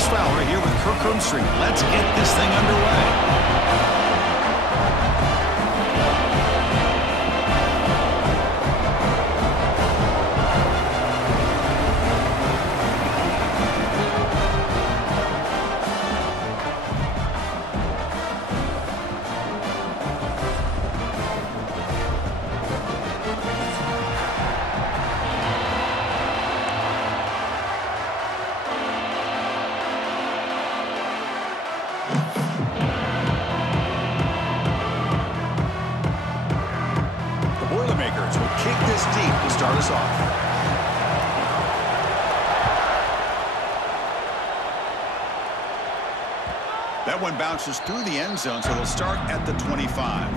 Chris Fowler here with Kirk Herbstreit. Let's get this thing underway. Kick this deep to start us off. That one bounces through the end zone, so they'll start at the 25.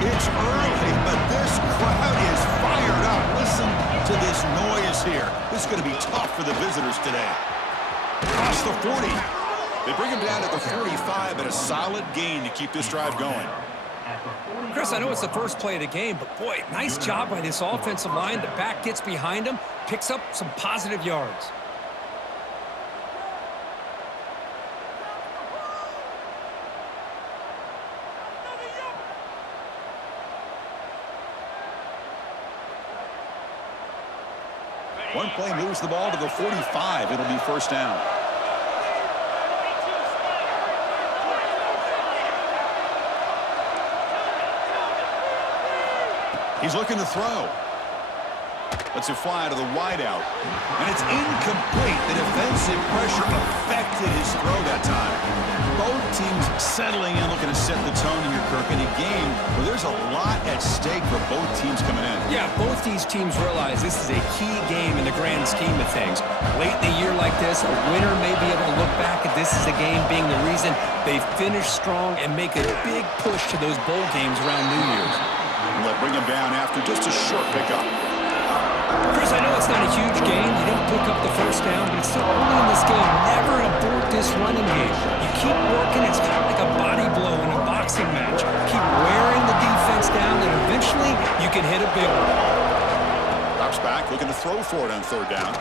It's early, but this crowd is fired up. Listen to this noise here. This is going to be tough for the visitors today. Across the 40. They bring him down at the 45, but a solid gain to keep this drive going. Chris, I know it's the first play of the game, but boy, nice job by this offensive line. The back gets behind him, picks up some positive yards. One play moves the ball to the 45. It'll be first down. He's looking to throw. Lets it fly to the wideout. And it's incomplete. The defensive pressure affected his throw that time. Both teams settling in, looking to set the tone here, Kirk, in a game where there's a lot at stake for both teams coming in. Yeah, both these teams realize this is a key game in the grand scheme of things. Late in the year like this, a winner may be able to look back at this as a game being the reason they finish strong and make a big push to those bowl games around New Year's. And they'll bring him down after just a short pickup. Chris, I know it's not a huge game. You didn't pick up the first down, but it's still early in this game. Never abort this running game. You keep working. It's kind of like a body blow in a boxing match. Keep wearing the defense down, and eventually you can hit a big one. Drops back, looking to throw for it on third down.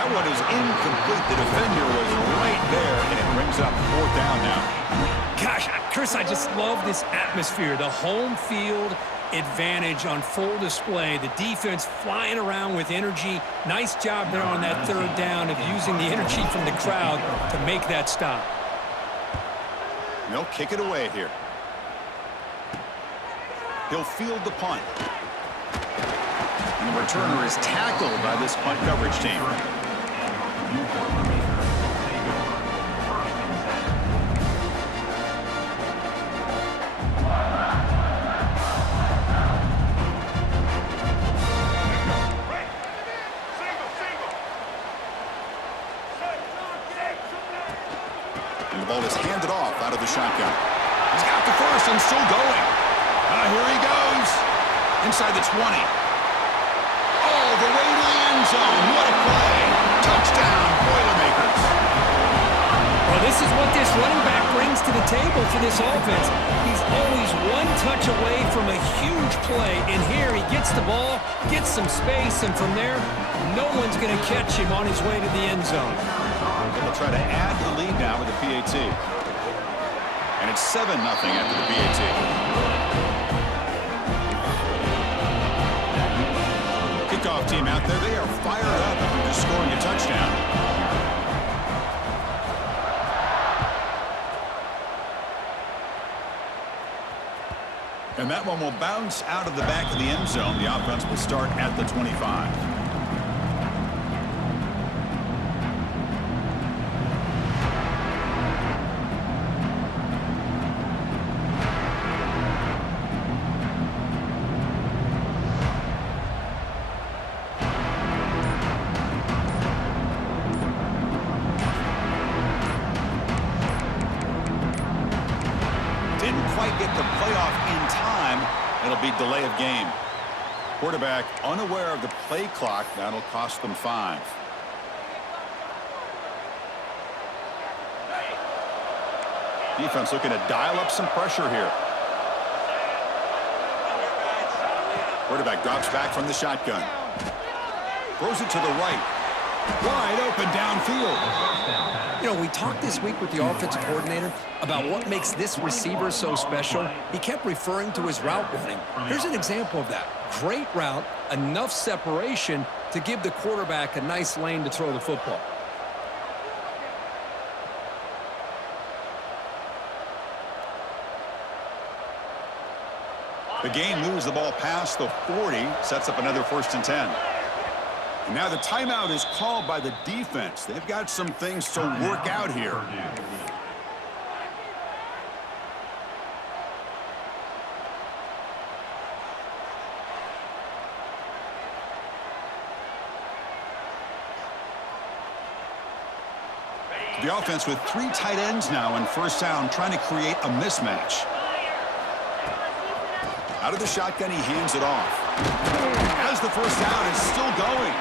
That one is incomplete. The defender was right there, and it brings up fourth down now. Gosh, Chris, I just love this atmosphere. The home field advantage on full display. The defense flying around with energy. Nice job there on that third down of using the energy from the crowd to make that stop. They'll kick it away here. He'll field the punt. And the returner is tackled by this punt coverage team. Ball is handed off out of the shotgun. He's got the first and still going. Here he goes. Inside the 20. All the way to the end zone. What a play. Touchdown, Boilermakers. Well, this is what this running back brings to the table for this offense. He's always one touch away from a huge play. And here he gets the ball, gets some space, and from there, no one's going to catch him on his way to the end zone. They'll try to add to the lead now with the PAT. And it's 7-0 after the PAT. Kickoff team out there, they are fired up after just scoring a touchdown. And that one will bounce out of the back of the end zone. The offense will start at the 25. get the playoff in time, it'll be delay of game. Quarterback unaware of the play clock. That'll cost them 5. Defense looking to dial up some pressure here. Quarterback drops back from the shotgun. Throws it to the right. Wide open downfield. You know, we talked this week with the offensive coordinator about what makes this receiver so special. He kept referring to his route running. Here's an example of that. Great route, enough separation to give the quarterback a nice lane to throw the football. The game moves the ball past the 40, sets up another 1st and 10. And now the timeout is called by the defense. They've got some things to work out here. The offense with 3 tight ends now in 1st down, trying to create a mismatch. Out of the shotgun, he hands it off. As the 1st down is still going.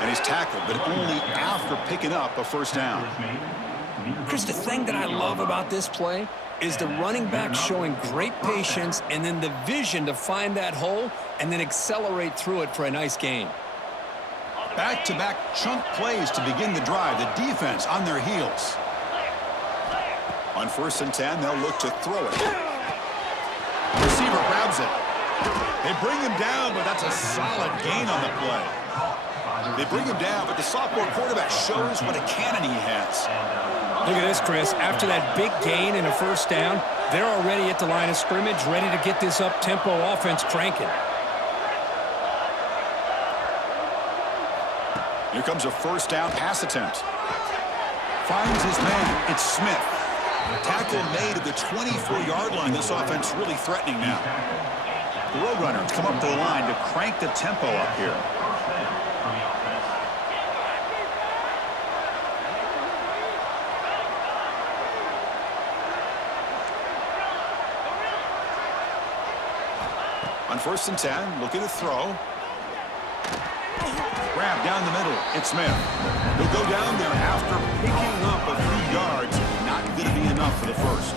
And he's tackled, but only after picking up a 1st down. Chris, the thing that I love about this play is the running back showing great patience and then the vision to find that hole and then accelerate through it for a nice gain. Back-to-back chunk plays to begin the drive. The defense on their heels. On 1st and 10, they'll look to throw it. Receiver grabs it. They bring him down, but that's a solid gain on the play. They bring him down, but the sophomore quarterback shows what a cannon he has. Look at this, Chris. After that big gain and a 1st down, they're already at the line of scrimmage, ready to get this up-tempo offense cranking. Here comes a 1st down pass attempt. Finds his man. It's Smith. Tackle made at the 24-yard line. This offense really threatening now. The Roadrunners come up to the line to crank the tempo up here. On 1st and 10, looking to throw. Grab down the middle. It's Smith. He'll go down there after picking up a few yards. Not going to be enough for the 1st.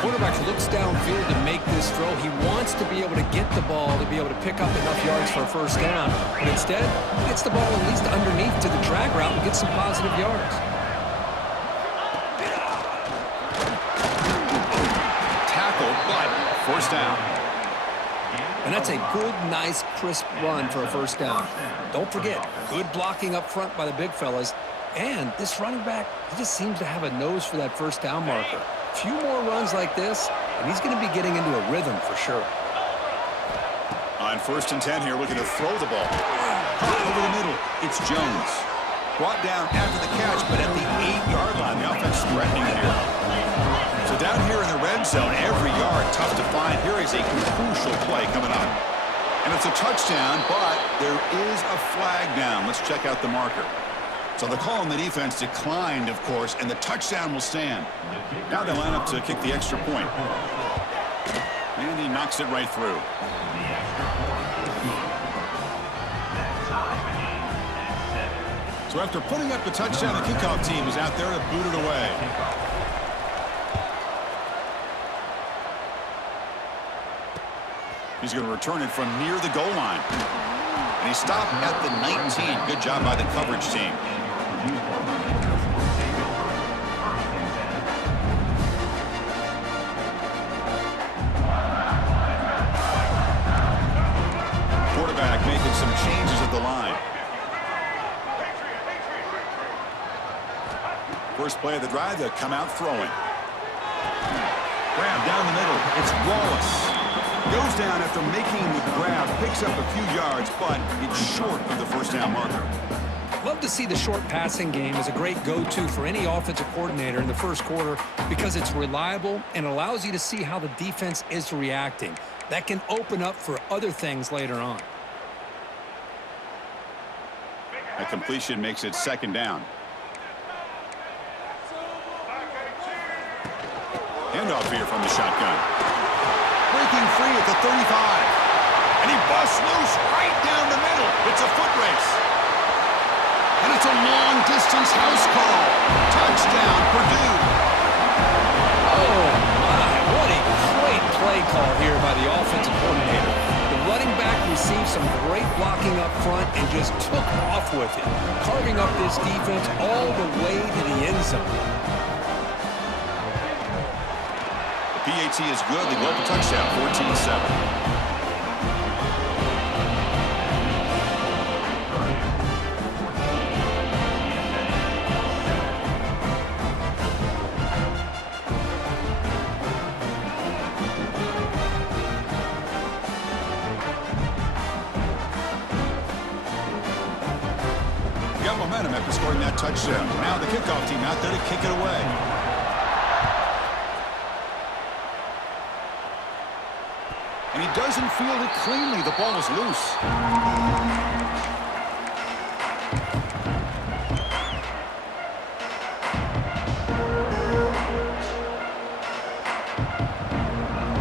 Quarterback looks downfield to make this throw. He wants to be able to get the ball to be able to pick up enough yards for a 1st down. But instead, he gets the ball at least underneath to the drag route and gets some positive yards. Tackled, but 1st down. And that's a good, nice, crisp run for a 1st down. Don't forget, good blocking up front by the big fellas. And this running back, he just seems to have a nose for that 1st down marker. A few more runs like this, and he's going to be getting into a rhythm for sure. On 1st and 10 here, looking to throw the ball. Over the middle, it's Jones. Brought down after the catch, but at the 8-yard line, the offense threatening here. So down here in the red zone, every yard tough to find. Here is a crucial play coming up. And it's a touchdown, but there is a flag down. Let's check out the marker. So the call on the defense declined, of course, and the touchdown will stand. Now they line up to kick the extra point. And he knocks it right through. So after putting up the touchdown, the kickoff team is out there to boot it away. He's going to return it from near the goal line. And he stopped at the 19. Good job by the coverage team. Quarterback making some changes at the line. First play of the drive, they'll come out throwing. Grab down the middle. It's Wallace. Goes down after making the grab, picks up a few yards, but it's short of the 1st down marker. Love to see the short passing game as a great go-to for any offensive coordinator in the 1st quarter because it's reliable and allows you to see how the defense is reacting. That can open up for other things later on. A completion makes it 2nd down. Handoff here from the shotgun. at the 35. And he busts loose right down the middle. It's a foot race. And it's a long-distance house call. Touchdown, Purdue. Oh, my. What a great play call here by the offensive coordinator. The running back received some great blocking up front and just took off with it, carving up this defense all the way to the end zone. The PAT is good. They go up a touchdown, 14-7. Momentum after scoring that touchdown. Now the kickoff team out there to kick it away. And he doesn't field it cleanly. The ball is loose.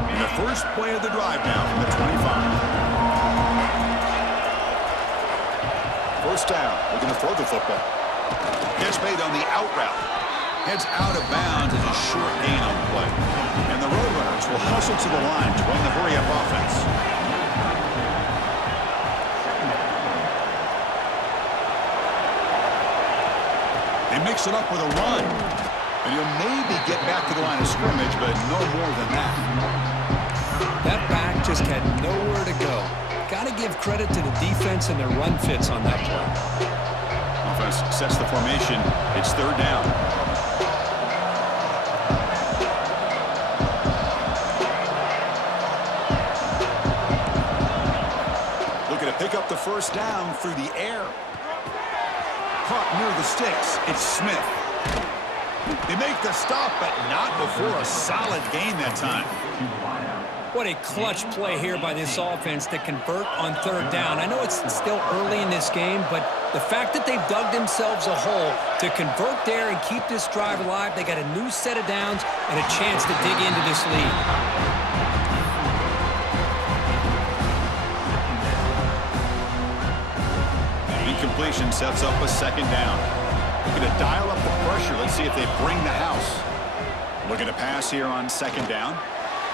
And the first play of the drive now from the 25. First down. We're going to throw the football. Catch made on the out route. Heads out of bounds as a short gain on the play. And the Roadrunners will hustle to the line to run the hurry-up offense. They mix it up with a run. And he'll maybe get back to the line of scrimmage, but no more than that. That back just had nowhere to go. Got to give credit to the defense and their run fits on that play. Offense sets the formation. It's third down. Looking to pick up the first down through the air. Caught near the sticks. It's Smith. They make the stop, but not before a solid gain that time. What a clutch play here by this offense to convert on third down. I know it's still early in this game, but the fact that they've dug themselves a hole to convert there and keep this drive alive, they got a new set of downs and a chance to dig into this lead. Incompletion sets up a second down. Looking to dial up the pressure. Let's see if they bring the house. Looking to pass here on second down.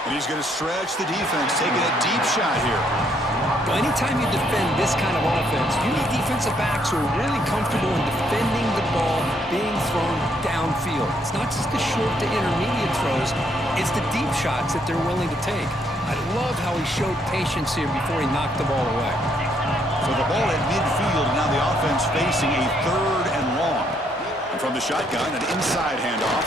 And he's going to stretch the defense, taking a deep shot here. Well, anytime you defend this kind of offense, you need defensive backs who are really comfortable in defending the ball being thrown downfield. It's not just the short to intermediate throws, it's the deep shots that they're willing to take. I love how he showed patience here before he knocked the ball away. So the ball at midfield, now the offense facing a third and long. And from the shotgun, an inside handoff.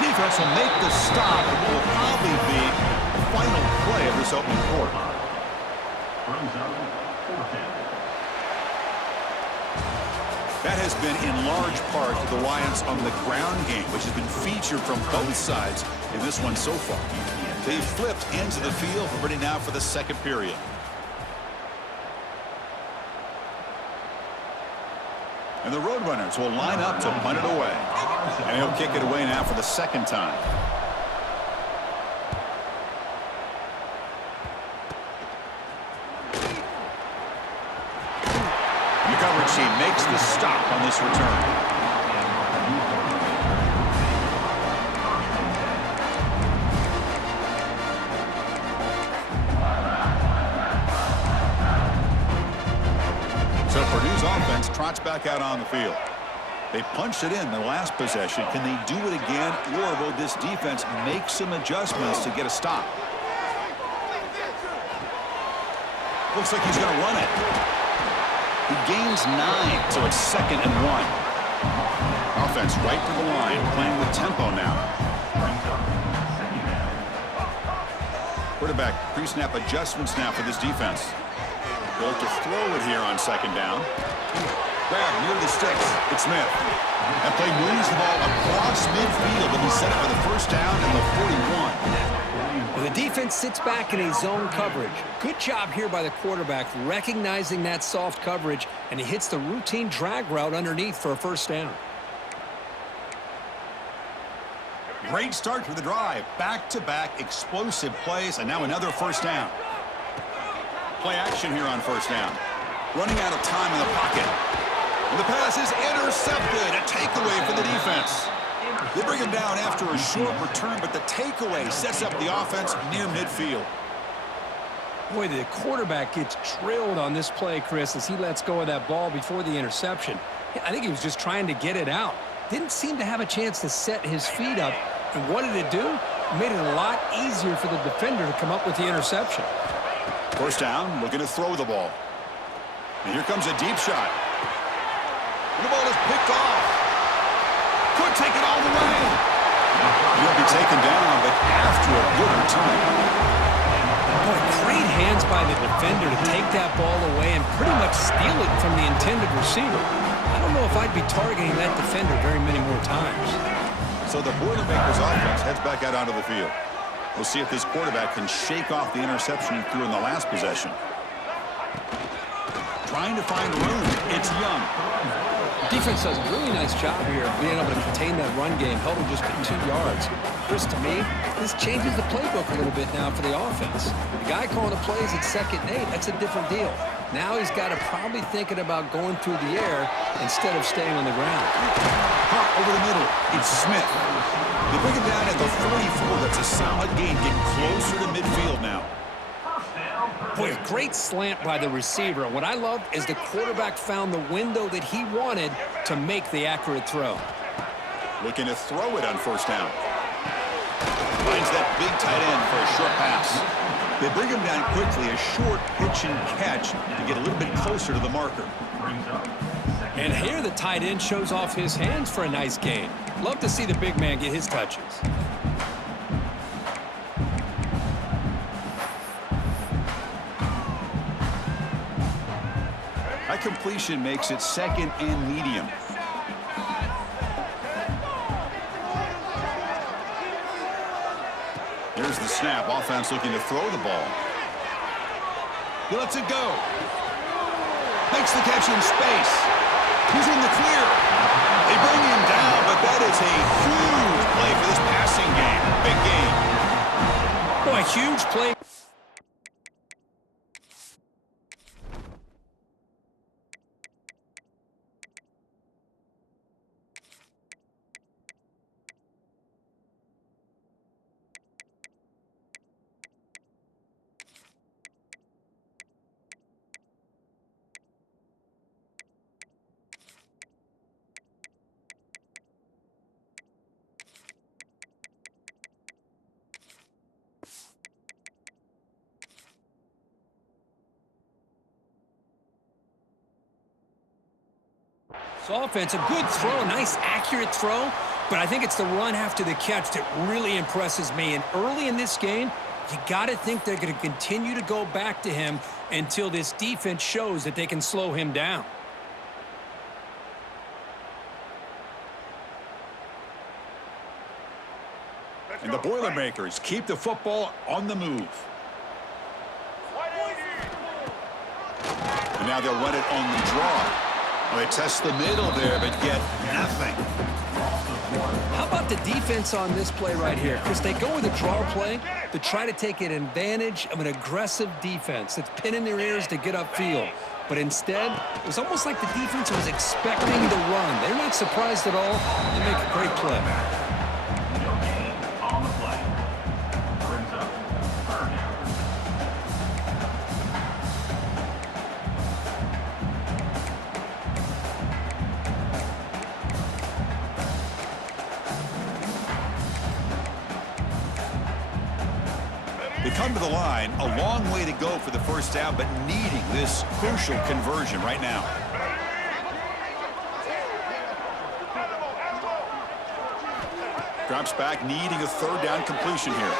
Defense will make the stop. It will probably be the final play of this opening quarter. That has been in large part the reliance on the ground game, which has been featured from both sides in this one so far. They've flipped into the field. We're ready now for the second period. And the Roadrunners will line up to punt it away. And he'll kick it away now for the second time. The coverage team makes the stop on this return. So Purdue's offense trots back out on the field. They punched it in the last possession. Can they do it again, or will this defense make some adjustments to get a stop? Looks like he's going to run it. He gains 9, so it's 2nd and 1. Offense right to the line, playing with tempo now. Quarterback pre-snap adjustments now for this defense. They'll look to throw it here on second down. Grab near the sticks. It's Smith. That play moves the ball across midfield, and he set it for the first down and the 41. Well, the defense sits back in a zone coverage. Good job here by the quarterback recognizing that soft coverage, and he hits the routine drag route underneath for a first down. Great start to the drive. Back-to-back explosive plays, and now another first down. Play action here on first down. Running out of time in the pocket. And the pass is intercepted. A takeaway for the defense. They bring him down after a short return, but the takeaway sets up the offense near midfield. Boy, the quarterback gets drilled on this play, Chris, as he lets go of that ball before the interception. I think he was just trying to get it out. Didn't seem to have a chance to set his feet up. And what did it do? It made it a lot easier for the defender to come up with the interception. First down, looking to throw the ball. And here comes a deep shot. And the ball is picked off. Could take it all the way. He'll be taken down, but after a good return. Boy, great hands by the defender to take that ball away and pretty much steal it from the intended receiver. I don't know if I'd be targeting that defender very many more times. So the Boilermakers offense heads back out onto the field. We'll see if this quarterback can shake off the interception he threw in the last possession. Trying to find room. It's Young. Defense does a really nice job here of being able to contain that run game, held him just to 2 yards. Chris, to me, this changes the playbook a little bit now for the offense. The guy calling the plays at 2nd and 8, that's a different deal. Now he's got to probably thinking about going through the air instead of staying on the ground. Hot over the middle. It's Smith. They bring him down at the 44. That's a solid gain. Getting closer to midfield now. Boy, a great slant by the receiver. What I love is the quarterback found the window that he wanted to make the accurate throw. Looking to throw it on first down. Finds that big tight end for a short pass. They bring him down quickly, a short pitch and catch to get a little bit closer to the marker. And here the tight end shows off his hands for a nice gain. Love to see the big man get his touches. That completion makes it 2nd and medium. Here's the snap. Offense looking to throw the ball. He lets it go. Makes the catch in space. He's in the clear. They bring him down, but that is a huge play for this passing game. Big game. Boy, huge play. So offense, a good throw, nice accurate throw, but I think it's the run after the catch that really impresses me. And early in this game, you got to think they're going to continue to go back to him until this defense shows that they can slow him down. And the Boilermakers keep the football on the move. And now they'll run it on the draw. Well, they test the middle there, but get nothing. How about the defense on this play right here? Chris, they go with a draw play to try to take an advantage of an aggressive defense that's pinning their ears to get upfield. But instead, it was almost like the defense was expecting the run. They're not surprised at all. They make a great play. They come to the line, a long way to go for the first down, but needing this crucial conversion right now. Drops back, needing a 3rd down completion here.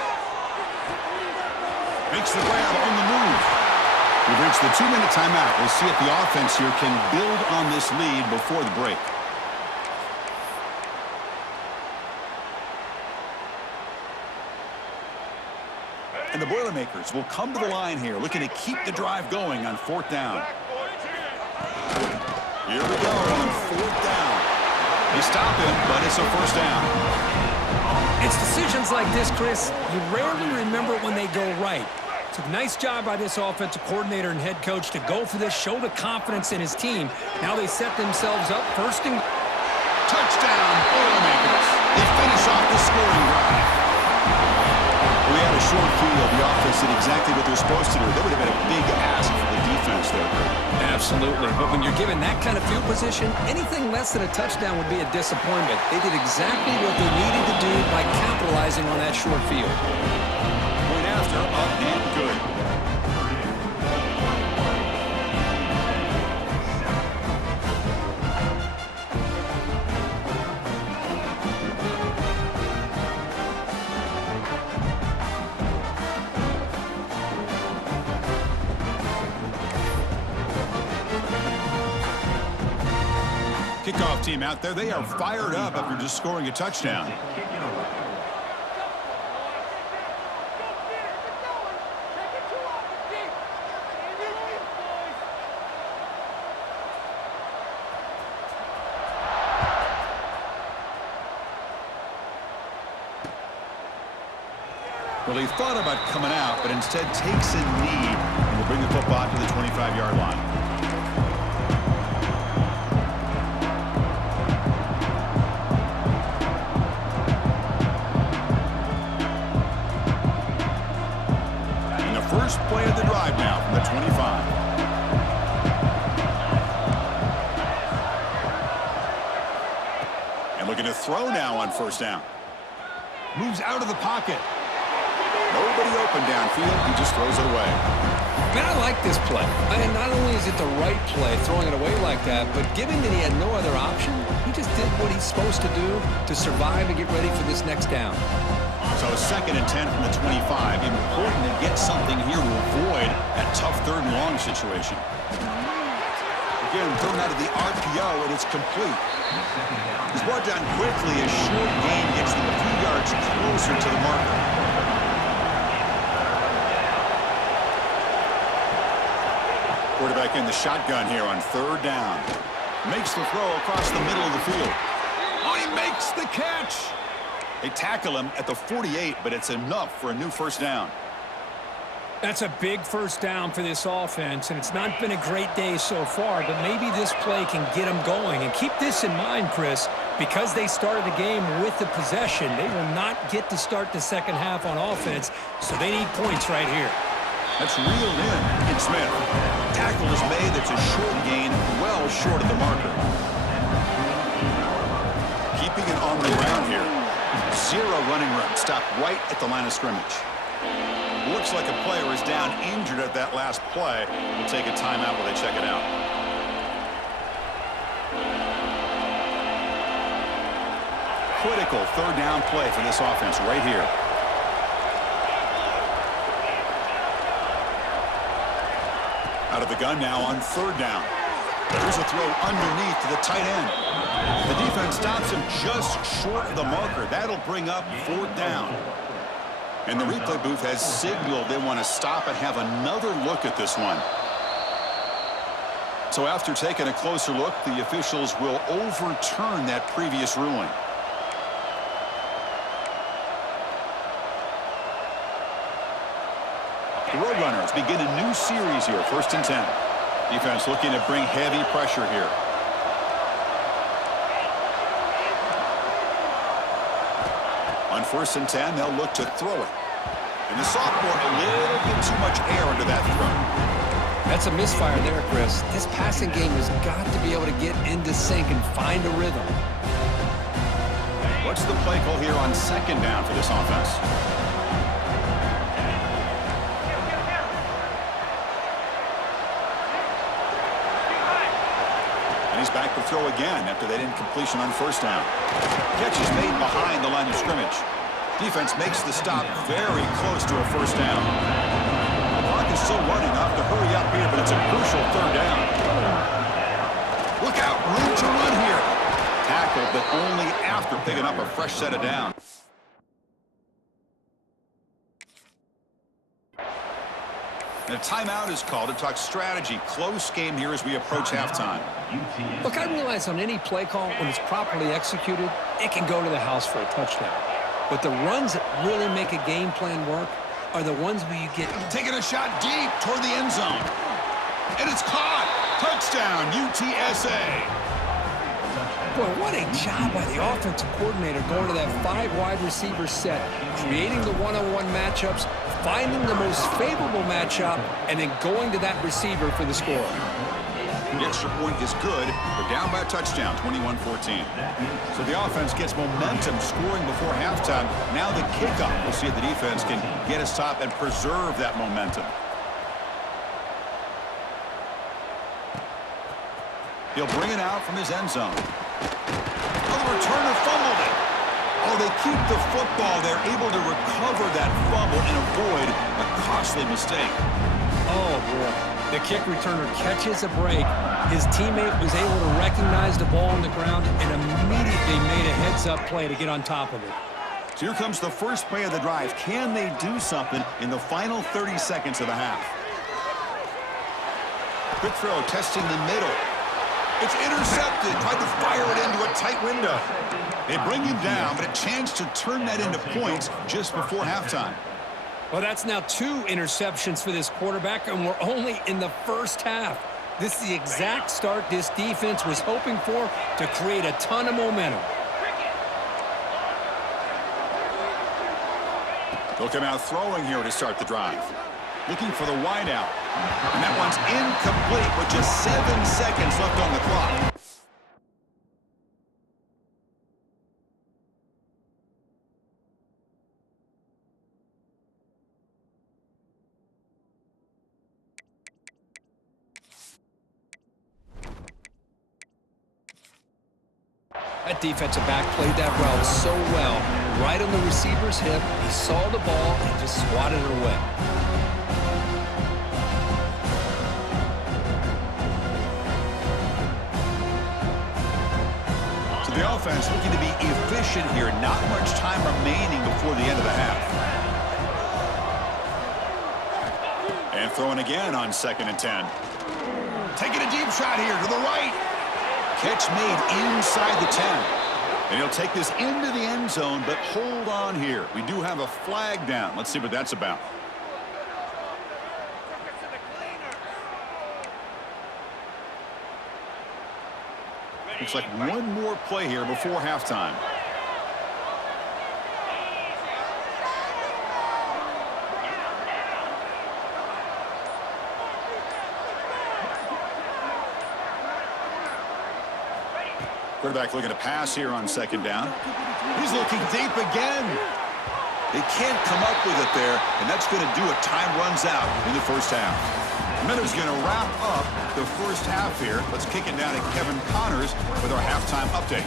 Makes the grab on the move. We've reached the 2-minute timeout. We'll see if the offense here can build on this lead before the break. And the Boilermakers will come to the line here, looking to keep the drive going on 4th down. Here we go on 4th down. They stop him, but it's a first down. It's decisions like this, Chris, you rarely remember when they go right. It's a nice job by this offensive coordinator and head coach to go for this, show the confidence in his team. Now they set themselves up first and... Touchdown, Boilermakers. They finish off the scoring drive. We had a short field. The offense did exactly what they're supposed to do. That would have been a big ask for the defense there. Absolutely. But when you're given that kind of field position, anything less than a touchdown would be a disappointment. They did exactly what they needed to do by capitalizing on that short field. Point after, up and good. Kickoff team out there. They are fired up after just scoring a touchdown. Well, he thought about coming out, but instead takes a knee and will bring the football to the 25-yard line. First play of the drive now from the 25. And looking to throw now on first down. Moves out of the pocket. Nobody open downfield. He just throws it away. Man, I like this play. And not only is it the right play, throwing it away like that, but given that he had no other option, he just did what he's supposed to do to survive and get ready for this next down. So 2nd and 10 from the 25. Important to get something here to avoid that tough 3rd and long situation. Again, thrown out of the RPO, and it's complete. He's brought down quickly. A short gain gets them a few yards closer to the marker. Quarterback in the shotgun here on 3rd down. Makes the throw across the middle of the field. Oh, he makes the catch! They tackle him at the 48, but it's enough for a new first down. That's a big first down for this offense, and it's not been a great day so far, but maybe this play can get them going. And keep this in mind, Chris, because they started the game with the possession, they will not get to start the second half on offense, so they need points right here. That's reeled in Smith. Tackle is made. That's a short gain, well short of the marker. Keeping it on the ground here. 0 running room. Stopped right at the line of scrimmage. Looks like a player is down injured at that last play. We'll take a timeout while they check it out. Critical 3rd down play for this offense right here. Out of the gun now on 3rd down. There's a throw underneath to the tight end. The defense stops him just short of the marker. That'll bring up 4th down. And the replay booth has signaled they want to stop and have another look at this one. So after taking a closer look, the officials will overturn that previous ruling. The Roadrunners begin a new series here, 1st and 10. Defense looking to bring heavy pressure here. On 1st and 10, they'll look to throw it. And the sophomore, a little bit too much air into that throw. That's a misfire there, Chris. This passing game has got to be able to get into sync and find a rhythm. What's the play call here on 2nd down for this offense? He's back to throw again after that incompletion on 1st down. Catch is made behind the line of scrimmage. Defense makes the stop very close to a 1st down. The clock is still running. Off to hurry up here, but it's a crucial 3rd down. Look out, room to run here. Tackled, but only after picking up a fresh set of downs. And a timeout is called to talk strategy. Close game here as we approach halftime. Look, I realize on any play call, when it's properly executed, it can go to the house for a touchdown. But the runs that really make a game plan work are the ones where you get... Taking a shot deep toward the end zone. And it's caught. Touchdown, UTSA. Boy, what a job by the offensive coordinator going to that 5 wide receiver set, creating the one-on-one matchups, finding the most favorable matchup, and then going to that receiver for the score. The extra point is good. They're down by a touchdown, 21-14. So the offense gets momentum scoring before halftime. Now the kickoff. We'll see if the defense can get a stop and preserve that momentum. He'll bring it out from his end zone. Oh, the returner fumbled it. Oh, they keep the football. They're able to recover that fumble and avoid a costly mistake. Oh, boy. The kick returner catches a break. His teammate was able to recognize the ball on the ground and immediately made a heads-up play to get on top of it. So here comes the first play of the drive. Can they do something in the final 30 seconds of the half? Quick throw, testing the middle. It's intercepted. Tried to fire it into a tight window. They bring him down, but a chance to turn that into points just before halftime. Well, that's now 2 interceptions for this quarterback, and we're only in the first half. This is the exact start this defense was hoping for to create a ton of momentum. They'll come out throwing here to start the drive. Looking for the wideout. And that one's incomplete with just 7 seconds left on the clock. That defensive back played that route so well. Right on the receiver's hip, he saw the ball and just swatted it away. So the offense looking to be efficient here. Not much time remaining before the end of the half. And throwing again on 2nd and 10. Taking a deep shot here to the right. Catch made inside the 10. And he'll take this into the end zone, but hold on here. We do have a flag down. Let's see what that's about. Looks like one more play here before halftime. Quarterback looking to pass here on 2nd down. He's looking deep again. They can't come up with it there, and that's going to do it. Time runs out in the first half. Miller's going to wrap up the first half here. Let's kick it down to Kevin Connors with our halftime update.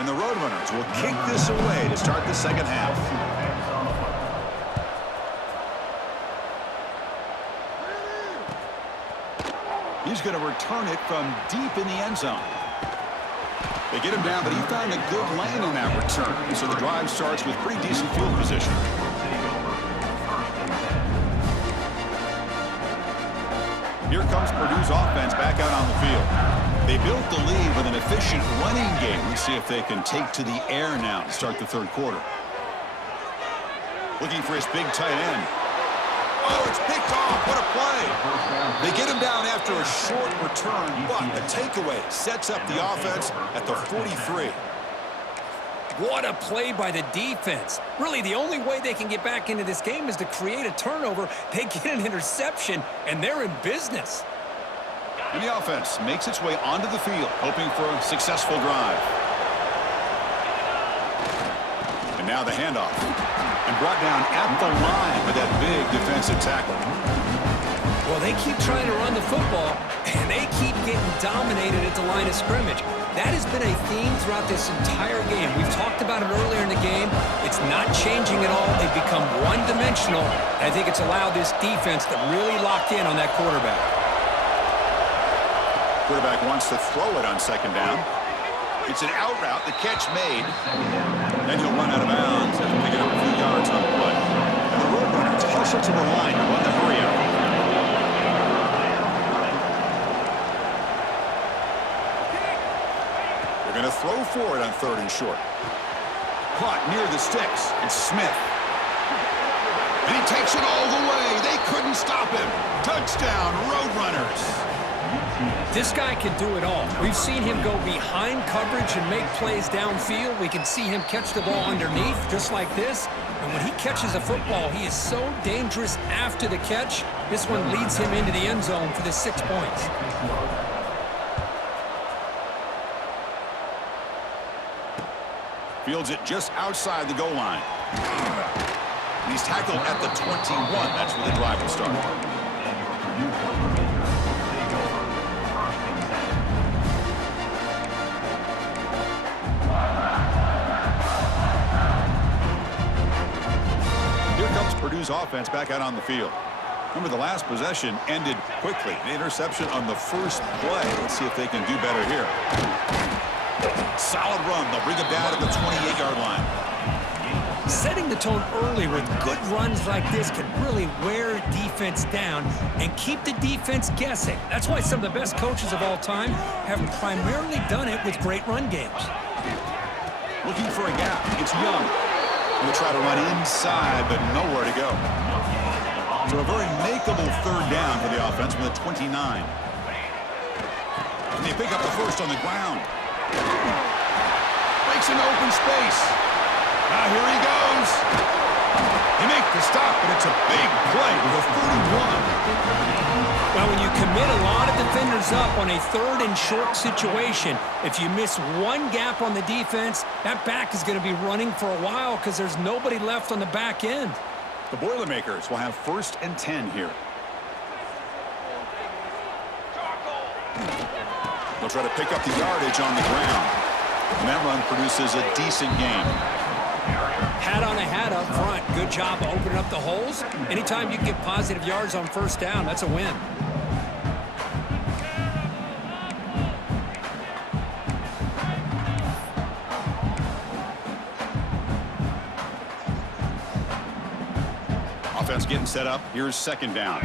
And the Roadrunners will kick this away to start the second half. He's going to return it from deep in the end zone. They get him down, but he found a good lane on that return. So the drive starts with pretty decent field position. Here comes Purdue's offense back out on the field. They built the lead with an efficient running game. Let's see if they can take to the air now to start the 3rd quarter. Looking for his big tight end. Oh, it's picked off. What a play. They get him down after a short return, but the takeaway sets up the offense at the 43. What a play by the defense. Really, the only way they can get back into this game is to create a turnover. They get an interception, and they're in business. And the offense makes its way onto the field, hoping for a successful drive. And now the handoff. And brought down at the line with that big defensive tackle. Well, they keep trying to run the football, and they keep getting dominated at the line of scrimmage. That has been a theme throughout this entire game. We've talked about it earlier in the game. It's not changing at all. They've become one-dimensional. I think it's allowed this defense to really lock in on that quarterback. Quarterback wants to throw it on 2nd down. It's an out route, the catch made. Then he'll run out of bounds after picking up a few yards on the play. And the Roadrunners hustle to the line to run the hurry out. throw for it on 3rd and short. Caught near the sticks. It's Smith. And he takes it all the way. They couldn't stop him. Touchdown, Roadrunners. This guy can do it all. We've seen him go behind coverage and make plays downfield. We can see him catch the ball underneath, just like this. And when he catches a football, he is so dangerous after the catch. This one leads him into the end zone for the 6 points. Fields it just outside the goal line. He's tackled at the 21. That's where the drive will start. Here comes Purdue's offense back out on the field. Remember, the last possession ended quickly. The interception on the first play. Let's see if they can do better here. Solid run. They'll bring it down to the 28-yard line. Setting the tone early with good runs like this can really wear defense down and keep the defense guessing. That's why some of the best coaches of all time have primarily done it with great run games. Looking for a gap. It's Young. He'll try to run inside, but nowhere to go. So a very makeable 3rd down for the offense from the 29. And they pick up the first on the ground. Breaks into open space. Now here he goes. He makes the stop, but it's a big play with a 41. Well, when you commit a lot of defenders up on a 3rd and short situation, if you miss one gap on the defense, that back is going to be running for a while because there's nobody left on the back end. The Boilermakers will have 1st and 10 here. They'll try to pick up the yardage on the ground. And that run produces a decent gain. Hat on a hat up front. Good job opening up the holes. Anytime you can get positive yards on 1st down, that's a win. Offense getting set up. Here's 2nd down.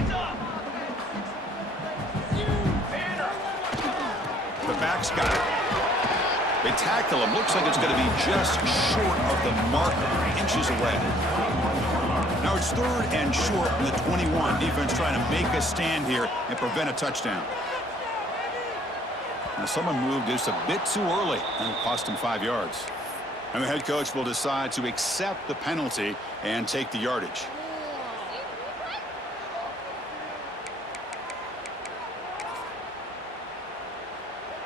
The back's got it. They tackle him. Looks like it's going to be just short of the marker, inches away. Now it's 3rd and short from the 21. Defense trying to make a stand here and prevent a touchdown. Now someone moved just a bit too early, and it cost him 5 yards. And the head coach will decide to accept the penalty and take the yardage.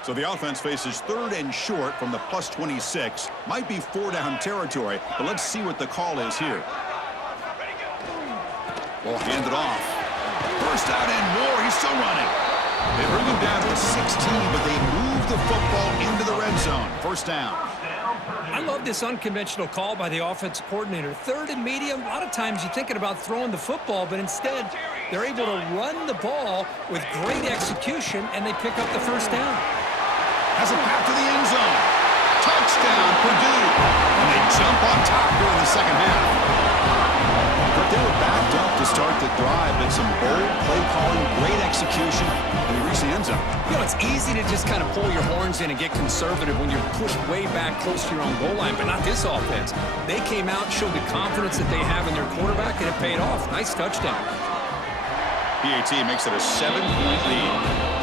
So the offense faces 3rd and short from the plus 26. Might be 4-down territory, but let's see what the call is here. Ball handed off. 1st out and more. He's still running. They bring him down to 16, but they move the football into the red zone. 1st down. I love this unconventional call by the offensive coordinator. 3rd and medium, a lot of times you're thinking about throwing the football, but instead they're able to run the ball with great execution, and they pick up the 1st down. Has a path to the end zone. Touchdown, Purdue. And they jump on top here in the 2nd half. But they were backed up to start the drive, but some bold play calling, great execution, and they reach the end zone. You know, it's easy to just kind of pull your horns in and get conservative when you're pushed way back close to your own goal line, but not this offense. They came out, showed the confidence that they have in their quarterback, and it paid off. Nice touchdown. PAT makes it a 7-point lead.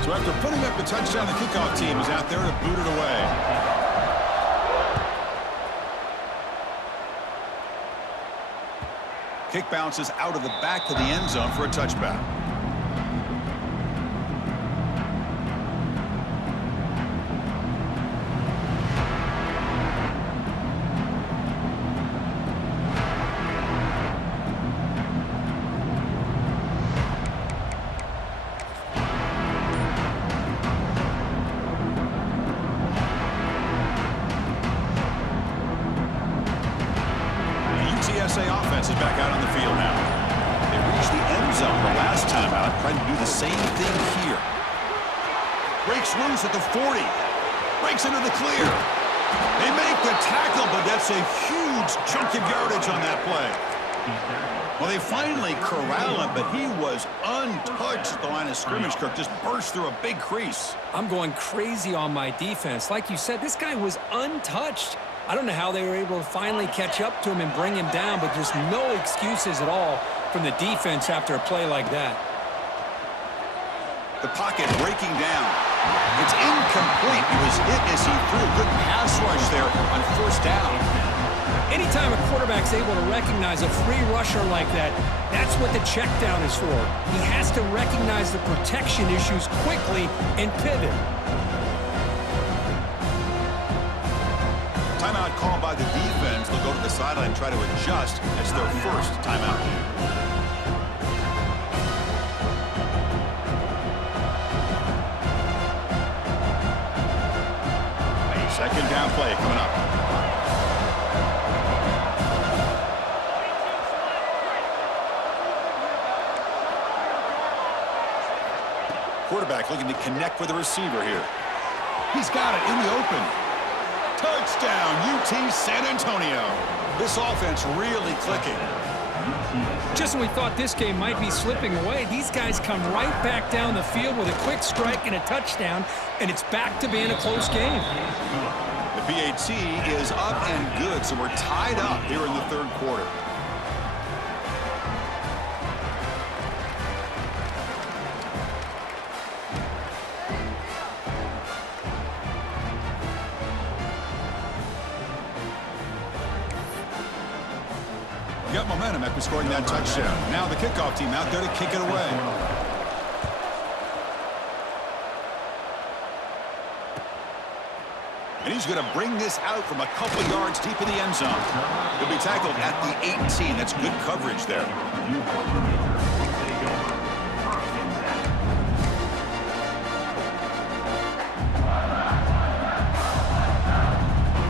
So after putting up the touchdown, the kickoff team is out there to boot it away. Kick bounces out of the back of the end zone for a touchback. UTSA offense is back out on the field now. They reached the end zone the last time out, trying to do the same thing here. Breaks loose at the 40. Breaks into the clear. They make the tackle, but that's a huge chunk of yardage on that play. Well, they finally corral him, but he was untouched at the line of scrimmage. Kirk just burst through a big crease. I'm going crazy on my defense. Like you said, this guy was untouched. I don't know how they were able to finally catch up to him and bring him down, but there's no excuses at all from the defense after a play like that. The pocket breaking down. It's incomplete. He was hit as he threw a good pass rush there on first down. Anytime a quarterback's able to recognize a free rusher like that, that's what the check down is for. He has to recognize the protection issues quickly and pivot. Timeout called by the defense. They'll go to the sideline and try to adjust. That's their first timeout. Second down play coming up. Quarterback looking to connect with the receiver here. He's got it in the open. Touchdown, UT San Antonio. This offense really clicking. Just when we thought this game might be slipping away, these guys come right back down the field with a quick strike and a touchdown, and it's back to being a close game. The PAT is up and good, so we're tied up here in the third quarter. Got momentum after scoring that touchdown. Now the kickoff team out there to kick it away. And he's going to bring this out from a couple yards deep in the end zone. He'll be tackled at the 18. That's good coverage there.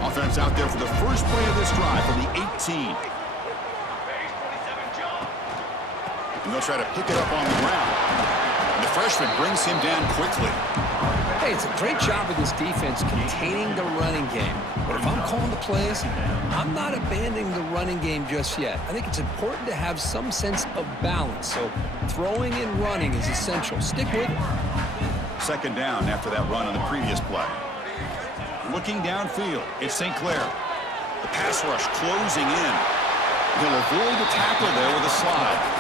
Offense out there for the first play of this drive from the 18. And they'll try to pick it up on the ground. And the freshman brings him down quickly. Hey, it's a great job of this defense containing the running game. But if I'm calling the plays, I'm not abandoning the running game just yet. I think it's important to have some sense of balance. So throwing and running is essential. Stick with it. Second down after that run on the previous play. Looking downfield, it's St. Clair. The pass rush closing in. He'll avoid the tackle there with a slide.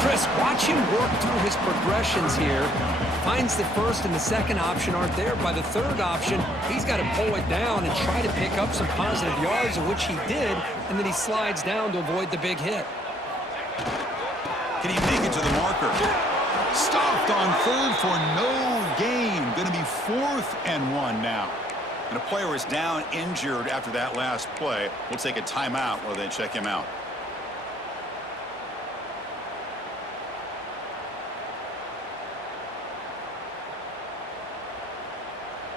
Chris, watch him work through his progressions here. Finds the first and the second option aren't there. By the third option, he's got to pull it down and try to pick up some positive yards, of which he did, and then he slides down to avoid the big hit. Can he make it to the marker? Stopped on third for no gain. Going to be 4th and 1 now. And a player is down injured after that last play. We'll take a timeout while they check him out.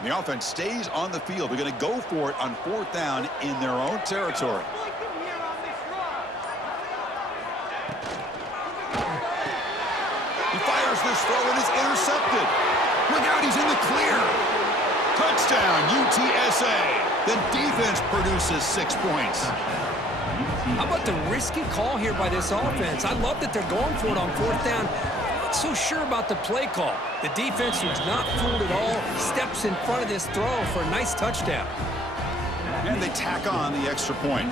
The offense stays on the field. They're going to go for it on 4th down in their own territory. He fires this throw and is intercepted. Look out, he's in the clear. Touchdown, UTSA. The defense produces 6 points. How about the risky call here by this offense? I love that they're going for it on 4th down. Not so sure about the play call. The defense was not fooled at all. Steps in front of this throw for a nice touchdown. And they tack on the extra point.